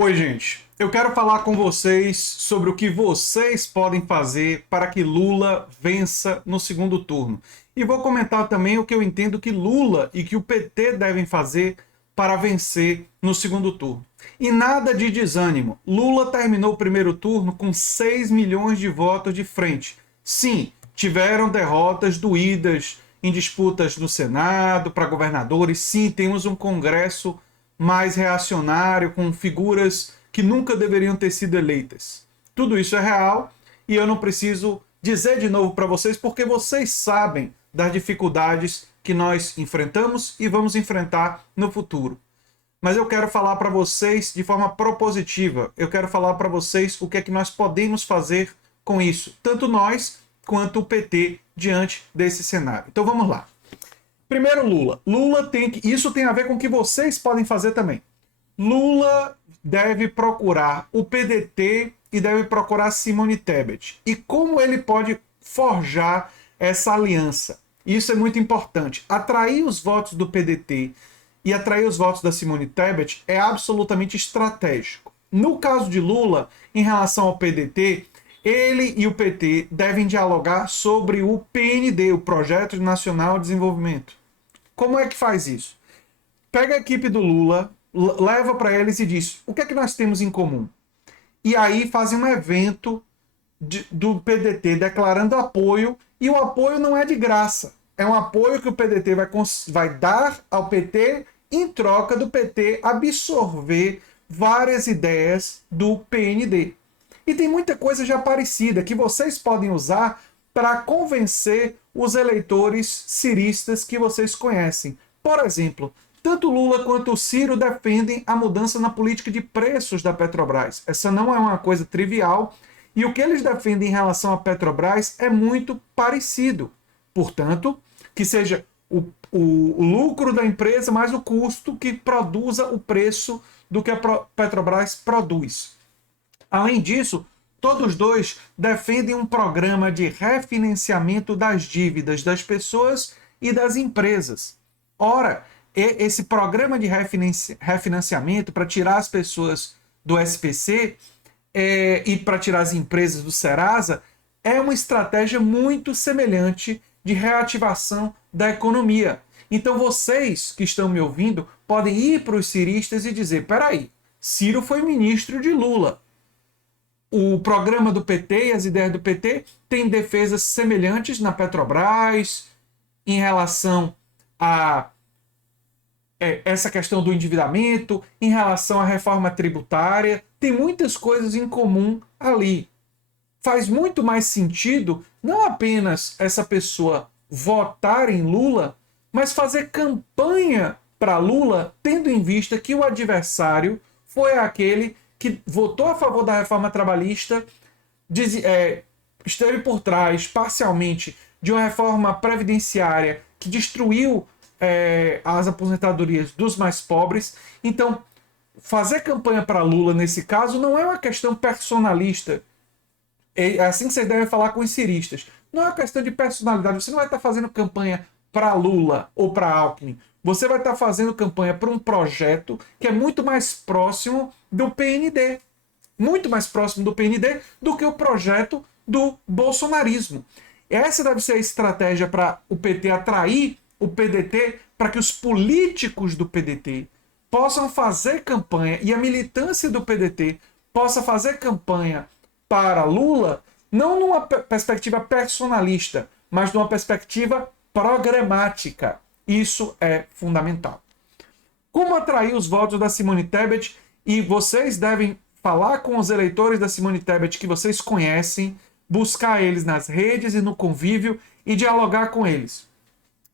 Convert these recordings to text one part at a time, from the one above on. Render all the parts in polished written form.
Oi, gente. Eu quero falar com vocês sobre o que vocês podem fazer para que Lula vença no segundo turno. E vou comentar também o que eu entendo que Lula e que o PT devem fazer para vencer no segundo turno. E nada de desânimo. Lula terminou o primeiro turno com 6 milhões de votos de frente. Sim, tiveram derrotas doídas em disputas no Senado, para governadores. Sim, temos um Congresso mais reacionário, com figuras que nunca deveriam ter sido eleitas. Tudo isso é real e eu não preciso dizer de novo para vocês, porque vocês sabem das dificuldades que nós enfrentamos e vamos enfrentar no futuro. Mas eu quero falar para vocês de forma propositiva. Eu quero falar para vocês o que é que nós podemos fazer com isso, tanto nós quanto o PT diante desse cenário. Então vamos lá. Primeiro, Lula. Lula tem que. Isso tem a ver com o que vocês podem fazer também. Lula deve procurar o PDT e deve procurar Simone Tebet. E como ele pode forjar essa aliança? Isso é muito importante. Atrair os votos do PDT e atrair os votos da Simone Tebet é absolutamente estratégico. No caso de Lula, em relação ao PDT, ele e o PT devem dialogar sobre o PND, o Projeto Nacional de Desenvolvimento. Como é que faz isso? Pega a equipe do Lula, leva para eles e diz: o que é que nós temos em comum? E aí fazem um evento do PDT declarando apoio, e o apoio não é de graça. É um apoio que o PDT vai dar ao PT em troca do PT absorver várias ideias do PND. E tem muita coisa já parecida que vocês podem usar para convencer os eleitores ciristas que vocês conhecem. Por exemplo, tanto Lula quanto o Ciro defendem a mudança na política de preços da Petrobras. Essa não é uma coisa trivial e o que eles defendem em relação à Petrobras é muito parecido. Portanto, que seja o lucro da empresa mais o custo que produza o preço do que a Petrobras produz. Além disso, todos dois defendem um programa de refinanciamento das dívidas das pessoas e das empresas. Ora, esse programa de refinanciamento para tirar as pessoas do SPC e para tirar as empresas do Serasa é uma estratégia muito semelhante de reativação da economia. Então vocês que estão me ouvindo podem ir para os ciristas e dizer: peraí, Ciro foi ministro de Lula. O programa do PT e as ideias do PT têm defesas semelhantes na Petrobras em relação a essa questão do endividamento, em relação à reforma tributária. Tem muitas coisas em comum ali. Faz muito mais sentido não apenas essa pessoa votar em Lula, mas fazer campanha para Lula, tendo em vista que o adversário foi aquele que votou a favor da reforma trabalhista, esteve por trás, parcialmente, de uma reforma previdenciária que destruiu as aposentadorias dos mais pobres. Então, fazer campanha para Lula, nesse caso, não é uma questão personalista. É assim que vocês devem falar com os ciristas. Não é uma questão de personalidade. Você não vai estar fazendo campanha para Lula ou para Alckmin. Você vai estar fazendo campanha para um projeto que é muito mais próximo do PND. Muito mais próximo do PND do que o projeto do bolsonarismo. Essa deve ser a estratégia para o PT atrair o PDT, para que os políticos do PDT possam fazer campanha e a militância do PDT possa fazer campanha para Lula, não numa perspectiva personalista, mas numa perspectiva programática. Isso é fundamental. Como atrair os votos da Simone Tebet? E vocês devem falar com os eleitores da Simone Tebet que vocês conhecem, buscar eles nas redes e no convívio e dialogar com eles.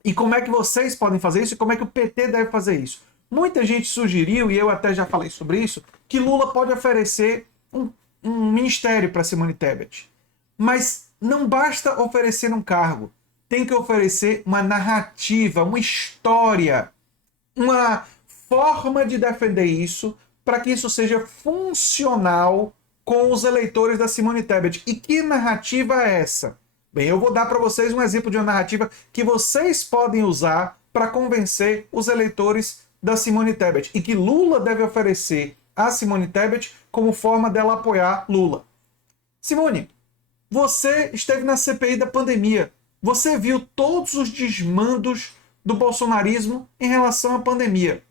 E como é que vocês podem fazer isso e como é que o PT deve fazer isso? Muita gente sugeriu, e eu até já falei sobre isso, que Lula pode oferecer um ministério para Simone Tebet. Mas não basta oferecer um cargo. Tem que oferecer uma narrativa, uma história, uma forma de defender isso para que isso seja funcional com os eleitores da Simone Tebet. E que narrativa é essa? Bem, eu vou dar para vocês um exemplo de uma narrativa que vocês podem usar para convencer os eleitores da Simone Tebet e que Lula deve oferecer a Simone Tebet como forma dela apoiar Lula. Simone, você esteve na CPI da pandemia. Você viu todos os desmandos do bolsonarismo em relação à pandemia.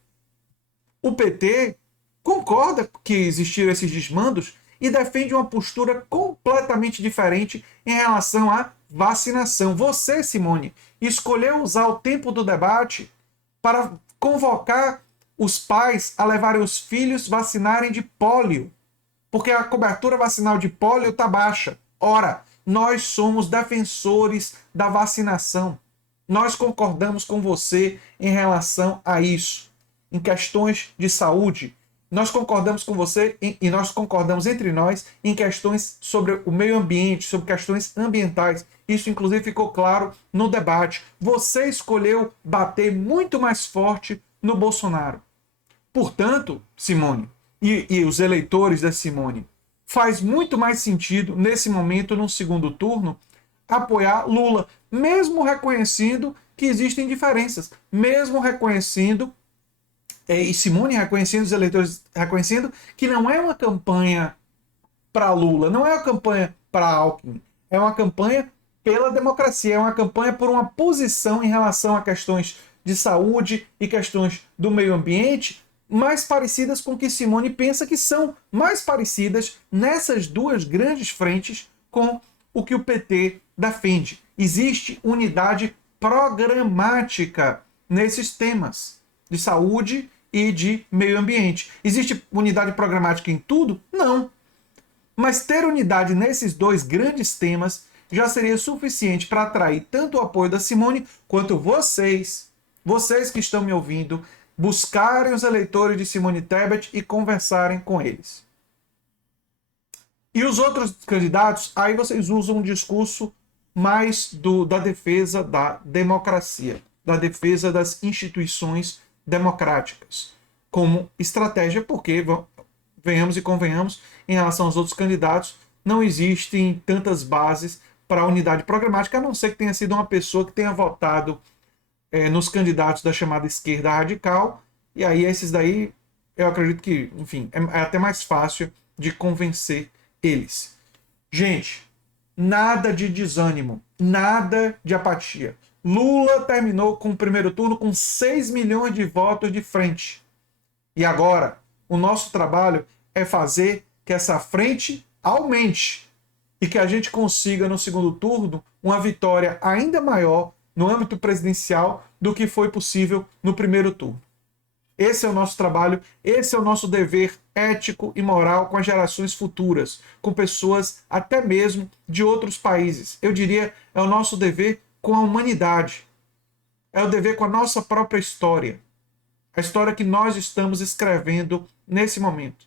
O PT concorda que existiram esses desmandos e defende uma postura completamente diferente em relação à vacinação. Você, Simone, escolheu usar o tempo do debate para convocar os pais a levarem os filhos vacinarem de pólio, porque a cobertura vacinal de pólio está baixa. Ora, nós somos defensores da vacinação. Nós concordamos com você em relação a isso. Em questões de saúde, nós concordamos com você e nós concordamos entre nós em questões sobre o meio ambiente, sobre questões ambientais. Isso, inclusive, ficou claro no debate. Você escolheu bater muito mais forte no Bolsonaro. Portanto, Simone, e os eleitores da Simone, faz muito mais sentido, nesse momento, no segundo turno, apoiar Lula, mesmo reconhecendo que existem diferenças, mesmo reconhecendo, e Simone reconhecendo, os eleitores reconhecendo, que não é uma campanha para Lula, não é uma campanha para Alckmin, é uma campanha pela democracia, é uma campanha por uma posição em relação a questões de saúde e questões do meio ambiente, mais parecidas com o que Simone pensa que são mais parecidas nessas duas grandes frentes com o que o PT defende. Existe unidade programática nesses temas de saúde e de meio ambiente. Existe unidade programática em tudo? Não. Mas ter unidade nesses dois grandes temas já seria suficiente para atrair tanto o apoio da Simone quanto vocês que estão me ouvindo, buscarem os eleitores de Simone Tebet e conversarem com eles. E os outros candidatos, aí vocês usam um discurso mais da defesa da democracia, da defesa das instituições democráticas, como estratégia, porque, venhamos e convenhamos, em relação aos outros candidatos, não existem tantas bases para a unidade programática, a não ser que tenha sido uma pessoa que tenha votado nos candidatos da chamada esquerda radical, e aí esses daí, eu acredito que, enfim, é até mais fácil de convencer eles. Gente, nada de desânimo, nada de apatia. Lula terminou com o primeiro turno com 6 milhões de votos de frente. E agora, o nosso trabalho é fazer que essa frente aumente e que a gente consiga, no segundo turno, uma vitória ainda maior no âmbito presidencial do que foi possível no primeiro turno. Esse é o nosso trabalho, esse é o nosso dever ético e moral com as gerações futuras, com pessoas até mesmo de outros países. Eu diria, é o nosso dever com a humanidade. É o dever com a nossa própria história. A história que nós estamos escrevendo nesse momento.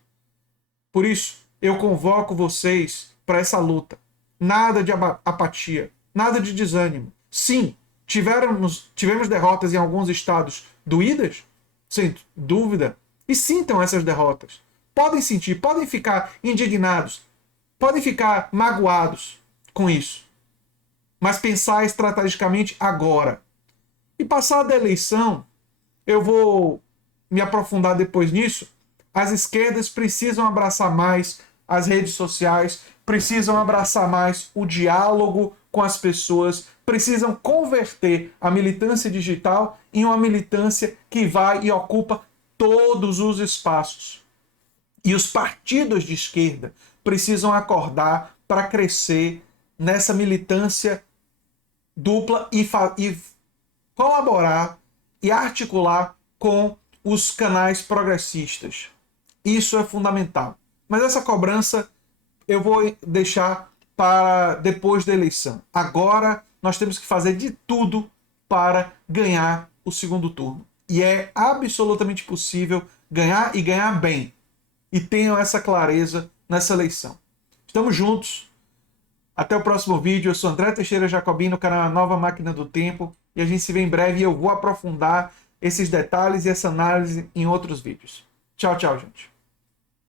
Por isso, eu convoco vocês para essa luta. Nada de apatia, nada de desânimo. Sim, tivemos derrotas em alguns estados doídas, sem dúvida, e sintam essas derrotas. Podem sentir, podem ficar indignados, podem ficar magoados com isso. Mas pensar estrategicamente agora. E passada a eleição, eu vou me aprofundar depois nisso, as esquerdas precisam abraçar mais as redes sociais, precisam abraçar mais o diálogo com as pessoas, precisam converter a militância digital em uma militância que vai e ocupa todos os espaços. E os partidos de esquerda precisam acordar para crescer nessa militância dupla e colaborar e articular com os canais progressistas. Isso é fundamental. Mas essa cobrança eu vou deixar para depois da eleição. Agora nós temos que fazer de tudo para ganhar o segundo turno. E é absolutamente possível ganhar e ganhar bem. E tenham essa clareza nessa eleição. Estamos juntos. Até o próximo vídeo. Eu sou André Teixeira Jacobino, canal Nova Máquina do Tempo. E a gente se vê em breve e eu vou aprofundar esses detalhes e essa análise em outros vídeos. Tchau, tchau, gente.